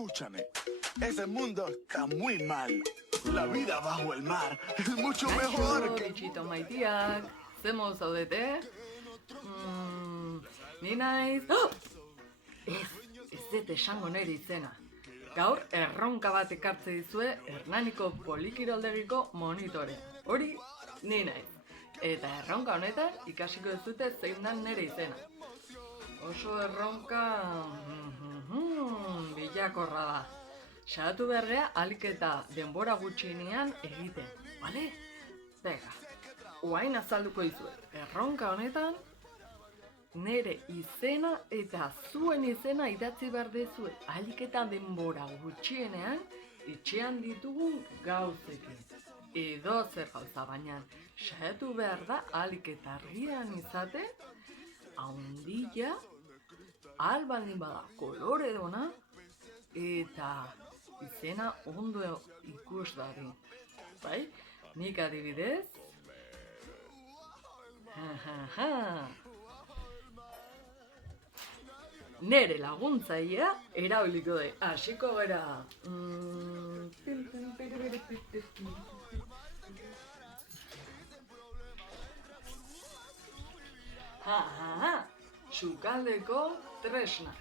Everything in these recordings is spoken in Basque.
Escúchame, ese mundo está muy mal. La vida bajo el mar es mucho mejor que... Bitxito maitiak, zemo zaudete? Ni naiz... Oh! Ez dut esango nire izena. Gaur erronka bat ekartze dizue Hernaniko Polikiroldegiko monitorea. Hori, ni naiz. Eta erronka honetan ikasiko duzute zein dan nire izena. Oso erronka... bilakorra da. Salatu beharrea alik eta denbora gutxinean egiten, bale? Bega, oain azalduko dizuet. Erronka honetan, nire izena eta zuen izena idatzi behar dezue alik eta denbora gutxienean etxean ditugun gauzekin. Edo zer gauza, baina saiatu behar da alik eta argian izaten, haundila, ahal baldin bada koloredona, eta izena ondo ikus dadin. Bai, nik adibidez... Nere laguntzailea erabiliko da. Hasiko gara. Sukaldeko tresna.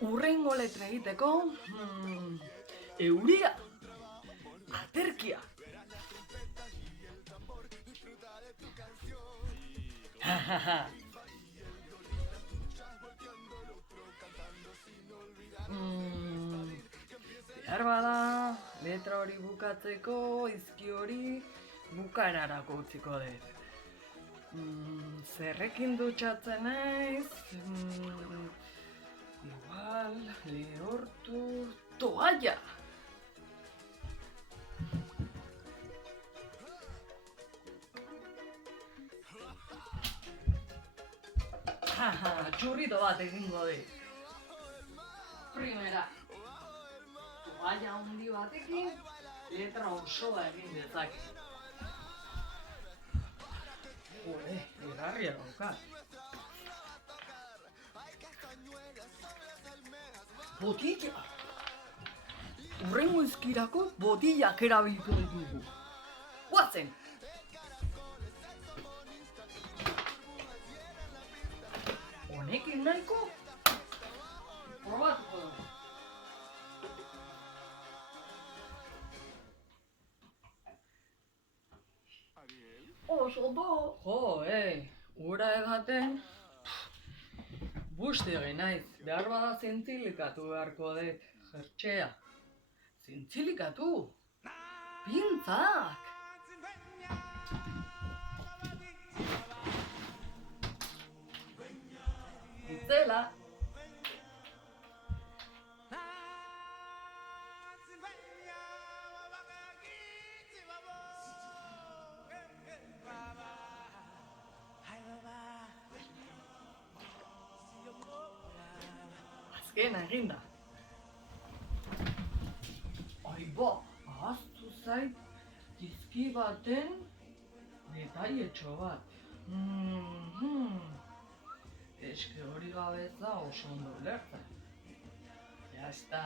Urrengo letra egiteko, euria, aterkia. Behar bada, letra hori bukatzeko, izki hori bukaerarako utziko dut. Zerrekin dutxatzen naiz, igual, lehortu, toalla! Txurrito bat egingo dit. Primera, toalla handi batekin, letra osoa egin dezake. Jode, egarria daukat. Botilla! Urrengo izkirako botillak erabiliko ditugu. Guazen! Honekin nahiko? Probatuko dugu. Oso do! Jo, ura edaten... Busti egin naiz, behar bada zintzilikatu beharko dut, jertxea. Zintzilikatu! Pintzak! Itzela! Azkena eginda. Aiba, ahaztu zait dizki baten detailetxo bat. Eske hori gabe ez da oso ondo ulertzen. Ya está.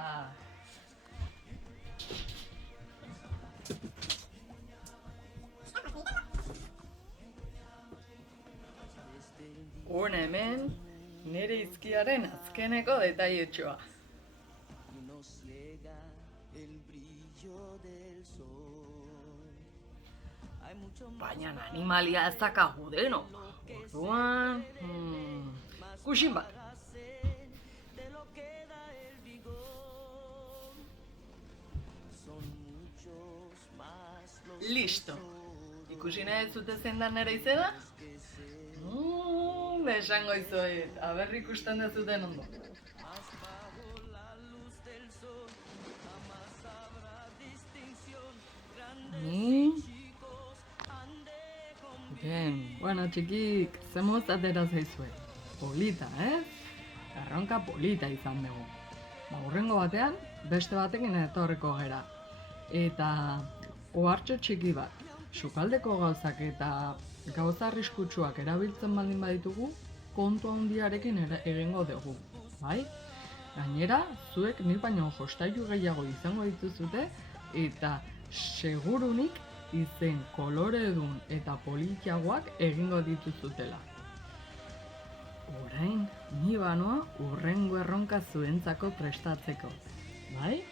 Hona hemen, nire izkiaren azkeneko detailetxoa. Baina animalia ez dakagu denok. Orduan... kuxin bat. Listo. Ikusi nahi ez zute zendan nire izena? Esango izuet, aber ikusten dezuten ondo. Bueno, txikik, zemuz atera zaizue. Polita, Erronka polita izan dugu. Hurrengo batean, beste batekin etorriko gera. Eta ohartxo txiki bat, sukaldeko gauzak eta gauza arriskutsuak erabiltzen baldin baditugu, kontu handiarekin egingo dugu, bai? Gainera, zuek nik baino jostailu gehiago izango dituzute eta segurunik izen koloredun eta politiagoak egingo dituzutela. Orain, ni banoa hurrengo erronka zuentzako prestatzeko, bai?